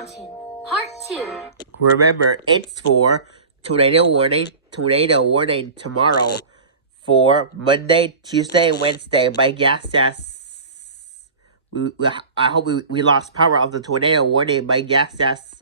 Mountain, Part 2. Remember, it's for tornado warning tomorrow for Monday, Tuesday, and Wednesday. My guess is I hope we lost power of the tornado warning. My guess is